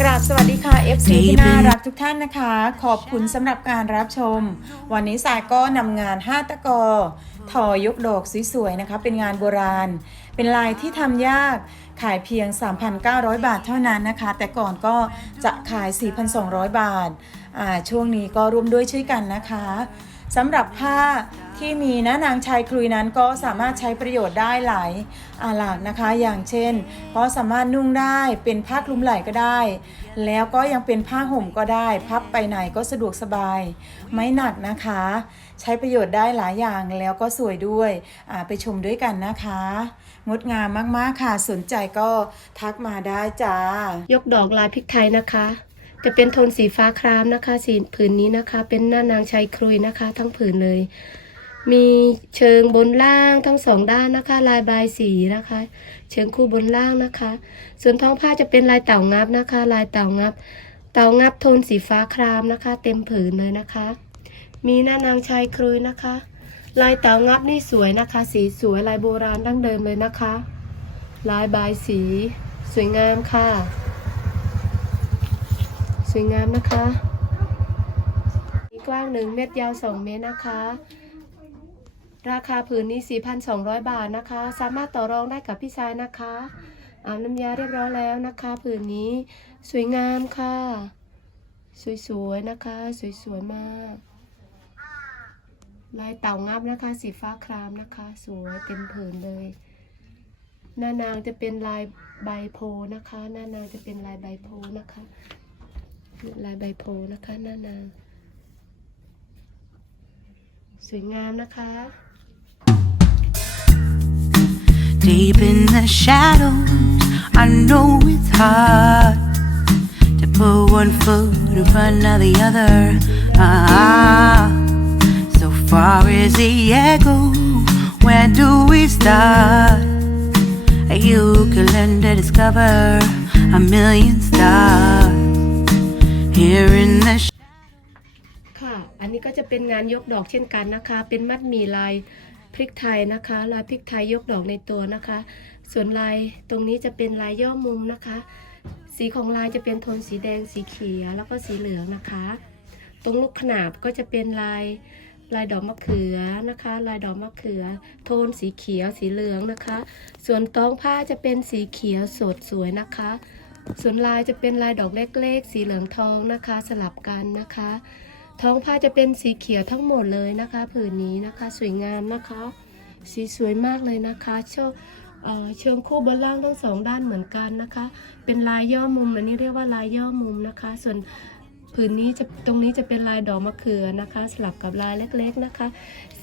กราบสวัสดีค่ะ FC ที่น่ารักทุกท่านนะคะ ขอบคุณสำหรับการรับชม วันนี้สายก็นำงาน 5 ตะกอทอยกดอกสวยๆนะคะ เป็นงานโบราณ เป็นลายที่ทำยากขายเพียง 3,900 บาทเท่านั้นนะคะ แต่ก่อนก็จะขาย 4,200 บาทอ่าช่วงนี้ก็ร่วมด้วยช่วยกันนะคะสำหรับผ้า ที่มีนะนางชายคลุยนั้นก็สามารถใช้ประโยชน์ได้หลายอาหลากนะคะ อย่างเช่น ก็สามารถนุ่งได้เป็นผ้าคลุมไหล่ก็ได้ แล้วก็ยังเป็นผ้าห่มก็ได้ พับไปไหนก็สะดวกสบาย ไม่หนักนะคะ ใช้ประโยชน์ได้หลายอย่างแล้วก็สวยด้วยไปชมด้วยกันนะคะ งดงามมากๆค่ะสนใจก็ทักมาได้จ้า ยกดอกลายพริกไทยนะคะจะเป็นโทนสีฟ้าครามนะคะ สีผืนนี้นะคะ เป็นหน้านางชัยครุยนะคะ ทั้งผืนเลย มีเชิงบนล่างทั้งสองด้านนะคะ ลายบายสีนะคะ เชิงคู่บนล่างนะคะ ส่วนท้องผ้าจะเป็นลายเต่างับนะคะ ลายเต่างับ เต่างับโทนสีฟ้าครามนะคะ เต็มผืนเลยนะคะ มีหน้านางชัยครุยนะคะ ลายเต่างับนี่สวยนะคะ สีสวยลายโบราณดั้งเดิมเลยนะคะ ลายบายสี สวยงามค่ะ สวยงามนะคะกว้าง1เมตรยาว2เมตรนะคะ ราคาผืนนี้ 4,200 บาทนะคะ สามารถต่อรองได้กับพี่ชายนะคะอาบน้ำยาเรียบร้อยแล้วนะคะผืนนี้สวยงามค่ะ สวยๆนะคะ สวยๆมากลายเต่างับนะคะ สีฟ้าครามนะคะ สวยเต็มผืนเลยหน้านางจะเป็นลายใบโพนะคะหน้านางจะเป็นลายใบโพนะคะ ลายใบโพนะคะหน้านาง สวยงามนะคะ Deep in the shadows, I know it's hard to put one foot in front of the other. Ah, so far is the echo. Where do we start? You can learn to discover a million stars here in the ค่ะ อันนี้ก็จะเป็นงานยกดอกเช่นกันนะคะ เป็นมัดหมี่ลาย พริกไทยนะคะ ลายพริกไทยยกดอกในตัวนะคะ ส่วนลายตรงนี้จะเป็นลายย่อมุมนะคะ สีของลายจะเป็นโทนสีแดงสีเขียวแล้วก็สีเหลืองนะคะ ตรงลูกขนาบก็จะเป็นลายลายดอกมะเขือนะคะ ลายดอกมะเขือ โทนสีเขียวสีเหลืองนะคะ ส่วนต้องผ้าจะเป็นสีเขียวสดสวยนะคะ ส่วนลายจะเป็นลายดอกเล็กๆ สีเหลืองทองนะคะ สลับกันนะคะ ท้องผ้าจะเป็นสีเขียวทั้งหมดเลยนะคะ ผืนนี้นะคะสวยงามนะคะ สีสวยมากเลยนะคะเช่เชิงคู่บนล่างทั้งสองด้านเหมือนกันนะคะ เป็นลายย่อมุมอันนี้เรียกว่าลายย่อมุมนะคะ ส่วนผืนนี้จะตรงนี้จะเป็นลายดอกมะเขือนะคะ สลับกับลายเล็กๆนะคะ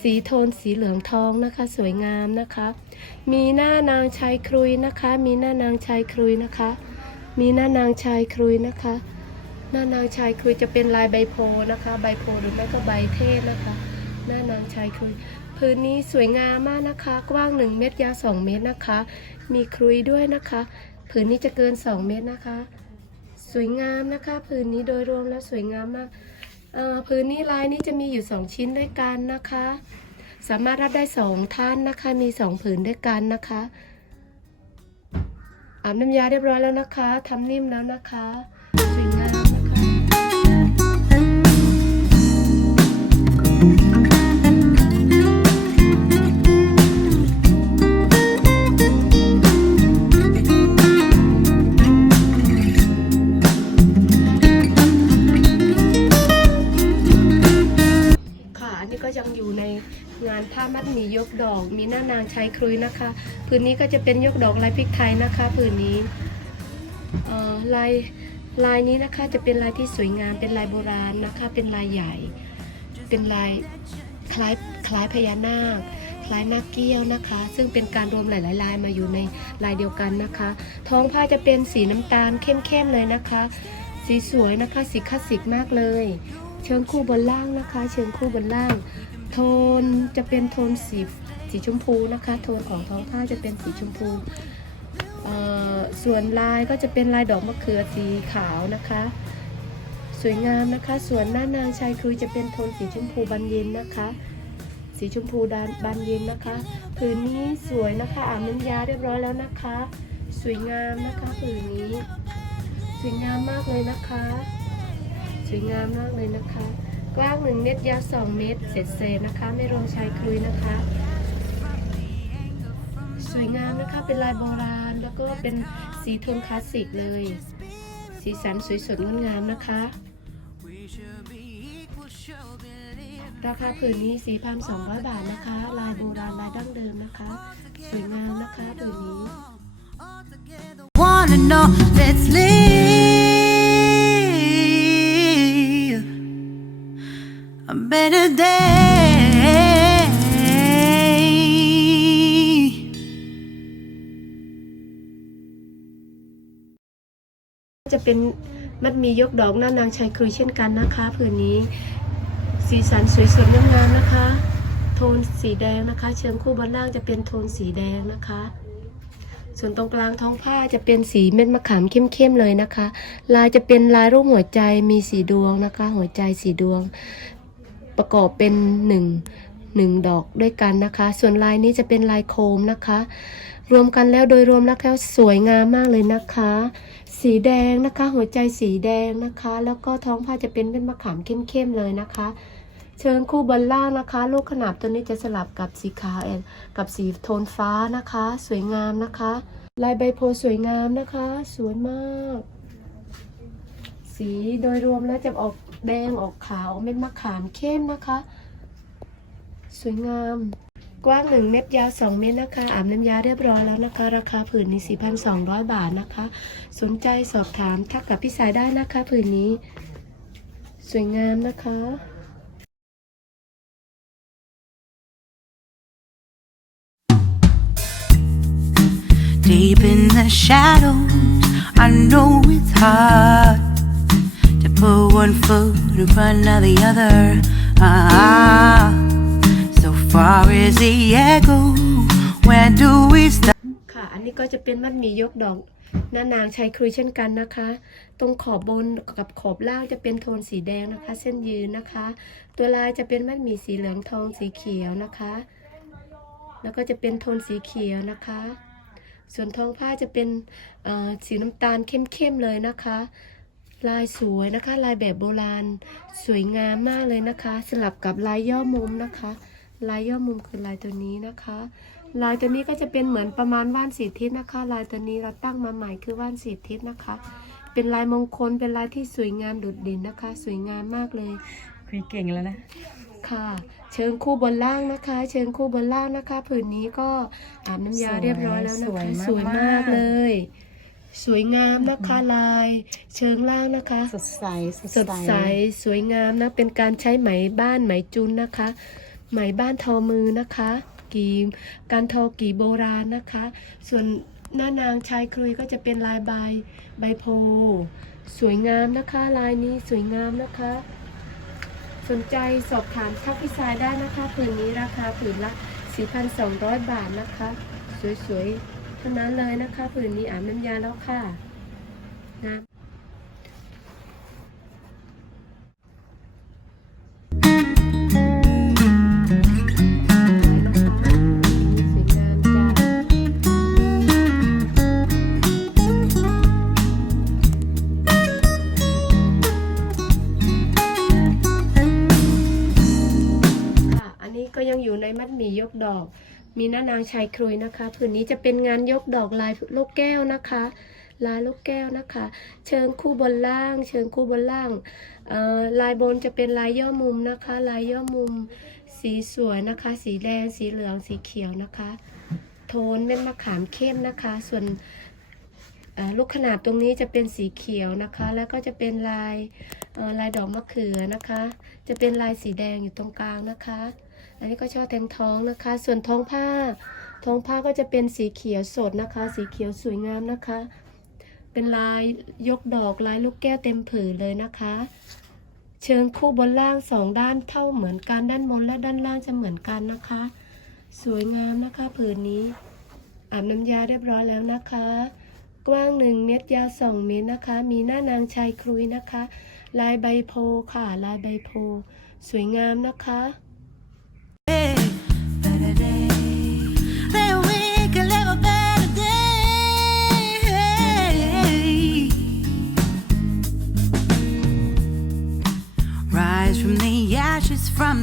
สีโทนสีเหลืองทองนะคะ สวยงามนะคะ มีหน้านางชายครุยนะคะ มีหน้านางชายครุยนะคะ มีหน้านางชายครุยนะคะ หน้านางชายครุยจะเป็นลายใบโพนะคะ ใบโพหรือไม่ก็ใบเทศนะคะ หน้านางชายครุยพื้นนี้สวยงามมากนะคะ กว้าง 1 เมตรยาว2 เมตรนะคะ มีครุยด้วยนะคะพื้นนี้จะเกิน 2 เมตรนะคะ สวยงามนะคะพื้นนี้โดยรวมแล้วสวยงามมากเอ่อพื้นนี้ลายนี้จะมีอยู่ 2 ชิ้นด้วยกันนะคะ สามารถรับได้ 2 ท่านนะคะ มี 2 ผืนด้วยกันนะคะอาบน้ำยาเรียบร้อยแล้วนะคะทำนิ่มแล้วนะคะ นนี้ก็ยังอยู่ในงานผ้ามัดหมี่ยกดอก มีหน้านางชายครุยนะคะพื้นนี้ก็จะเป็นยกดอกลายพริกไทยนะคะพื้นนี้ลายลายนี้นะคะจะเป็นลายที่สวยงามเป็นลายโบราณนะคะ เป็นลายใหญ่ เป็นลายคล้ายคล้ายพญานาคคล้ายนาคเกี้ยวนะคะ ซึ่งเป็นการรวมหลาย ๆ ลายมาอยู่ในลายเดียวกันนะคะ ท้องผ้าจะเป็นสีน้ำตาลเข้มๆเลยนะคะ สีสวยนะคะสีคลาสสิกมากเลย เชิงคู่บนล่างนะคะ เชิงคู่บนล่าง โทนจะเป็นโทนสีสีชมพูนะคะ โทนของท้องผ้าจะเป็นสีชมพูส่วนลายก็จะเป็นลายดอกมะเขือสีขาวนะคะ สวยงามนะคะ ส่วนหน้านางชายครุยจะเป็นโทนสีชมพูบานเย็นนะคะ สีชมพูดานบานเย็นนะคะผืนนี้สวยนะคะอาบน้ำยาเรียบร้อยแล้วนะคะ สวยงามนะคะผืนนี้ สวยงามมากเลยนะคะ วยงามมากเลยนะคะ กว้างหนึ่งเมตรยาวสองเมตร เศษเศษๆนะคะ ไม่รวมชายคลุยนะคะ สวยงามนะคะ เป็นลายโบราณ แล้วก็เป็นสีโทนคลาสสิกเลย สีสันสวยสดงดงามนะคะ ราคาผืนนี้ 4,200 บาทนะคะ ลายโบราณลายดั้งเดิมนะคะ สวยงามนะคะผืนนี้ Wanna know, let's live better day. จะเป็นมัดมียกดอกหน้านางชายครุยเช่นกันนะคะผืนนี้สีสันสวยสดงดงามนะคะ โทนสีแดงนะคะ เชิงคู่บนล่างจะเป็นโทนสีแดงนะคะ ส่วนตรงกลางท้องผ้าจะเป็นสีเม็ดมะขามเข้มๆเลยนะคะ ลายจะเป็นลายรูปหัวใจมีสีดวงนะคะ หัวใจสีดวง ประกอบเป็นหนึ่งหนึ่งดอกด้วยกันนะคะ ส่วนลายนี้จะเป็นลายโคมนะคะ รวมกันแล้วโดยรวมแล้วแล้วสวยงามมากเลยนะคะ สีแดงนะคะ หัวใจสีแดงนะคะ แล้วก็ท้องผ้าจะเป็นเป็นมะขามเข้มๆเลยนะคะ เชิญคู่บนล่างนะคะ ลูกขนาบตัวนี้จะสลับกับสีขาวแอนกับสีโทนฟ้านะคะ สวยงามนะคะ ลายใบโพสวยงามนะคะ สวยมาก สีโดยรวมแล้วจะออก แดงออกขาวเป็นมะขามเข้มนะคะ สวยงาม กว้าง1เมตรยาว2เมตรนะคะอาบน้ำยาเรียบร้อยแล้วนะคะ ราคาผืนนี้4,200 บาทนะคะ สนใจสอบถามทักกับพี่สายได้นะคะผืนนี้ สวยงามนะคะ Deep in the shadows, I know it's hard to put one foot in front of the other. Ah, so far as the echo, where do we start? ค่ะ อันนี้ก็จะเป็นมัดหมี่ยกดอกหน้านางชายครุยเช่นกันนะคะ ตรงขอบบนกับขอบล่างจะเป็นโทนสีแดงนะคะ เส้นยืนนะคะ ตัวลายจะเป็นมัดหมี่สีเหลืองทองสีเขียวนะคะ แล้วก็จะเป็นโทนสีเขียวนะคะ ส่วนท้องผ้าจะเป็นสีน้ำตาลเข้มๆเลยนะคะ ลายสวยนะคะ ลายแบบโบราณ สวยงามมากเลยนะคะ สลับกับลายย่อมุมนะคะ ลายย่อมุมคือลายตัวนี้นะคะ ลายตัวนี้ก็จะเป็นเหมือนประมาณว่านสีทิศนะคะ ลายตัวนี้เราตั้งมาใหม่คือว่านสีทิศนะคะ เป็นลายมงคลเป็นลายที่สวยงามโดดเด่นนะคะ สวยงามมากเลยคุยเก่งแล้วนะค่ะ เชิงคู่บนล่างนะคะ เชิงคู่บนล่างนะคะ ผืนนี้ก็อาบน้ำยาเรียบร้อยแล้วนะคะสวยมากสวยมากเลย สวยงามนะคะลาย เชิงล่างนะคะ สดใสสดใสสวยงามนะ เป็นการใช้ไหมบ้านไหมจุนนะคะ ไหมบ้านทอมือนะคะ กีการทอกีโบราณนะคะ ส่วนหน้านางชายครุยก็จะเป็นลายใบใบโพธิ์สวยงามนะคะ ลายนี้สวยงามนะคะ สนใจสอบถามทักพิซายได้นะคะผืนนี้ราคาผืนละ 4,200 บาทนะคะ สวยๆ เท่านั้นเลยนะคะผืนนี้อาบน้ำยาแล้วค่ะนะสวยงามจ้าค่ะอันนี้ก็ยังอยู่ในมัดหมี่ยกดอก มีหน้านางชายครุยนะคะ ผืนนี้จะเป็นงานยกดอกลายลูกแก้วนะคะ ลายลูกแก้วนะคะ เชิงคู่บนล่าง เชิงคู่บนล่างลายบนจะเป็นลายย่อมุมนะคะ ลายย่อมุม สีสวยนะคะ สีแดง สีเหลือง สีเขียวนะคะ โทนเป็นมะขามเข้มนะคะ ส่วนลูกขนาดตรงนี้จะเป็นสีเขียวนะคะ แล้วก็จะเป็นลายลายดอกมะเขือนะคะ จะเป็นลายสีแดงอยู่ตรงกลางนะคะ อันนี้ก็ชอบแทงท้องนะคะ ส่วนท้องผ้า ท้องผ้าก็จะเป็นสีเขียวสดนะคะ สีเขียวสวยงามนะคะ เป็นลายยกดอกลายลูกแก้วเต็มผืนเลยนะคะ เชิงคู่บนล่างสองด้านเท่าเหมือนกันด้านบนและด้านล่างจะเหมือนกันนะคะ สวยงามนะคะผืนนี้อาบน้ำยาเรียบร้อยแล้วนะคะ กว้างหนึ่งเมตรยาวสองเมตรนะคะ มีหน้านางชายครุยนะคะ ลายใบโพค่ะ ลายใบโพ สวยงามนะคะ from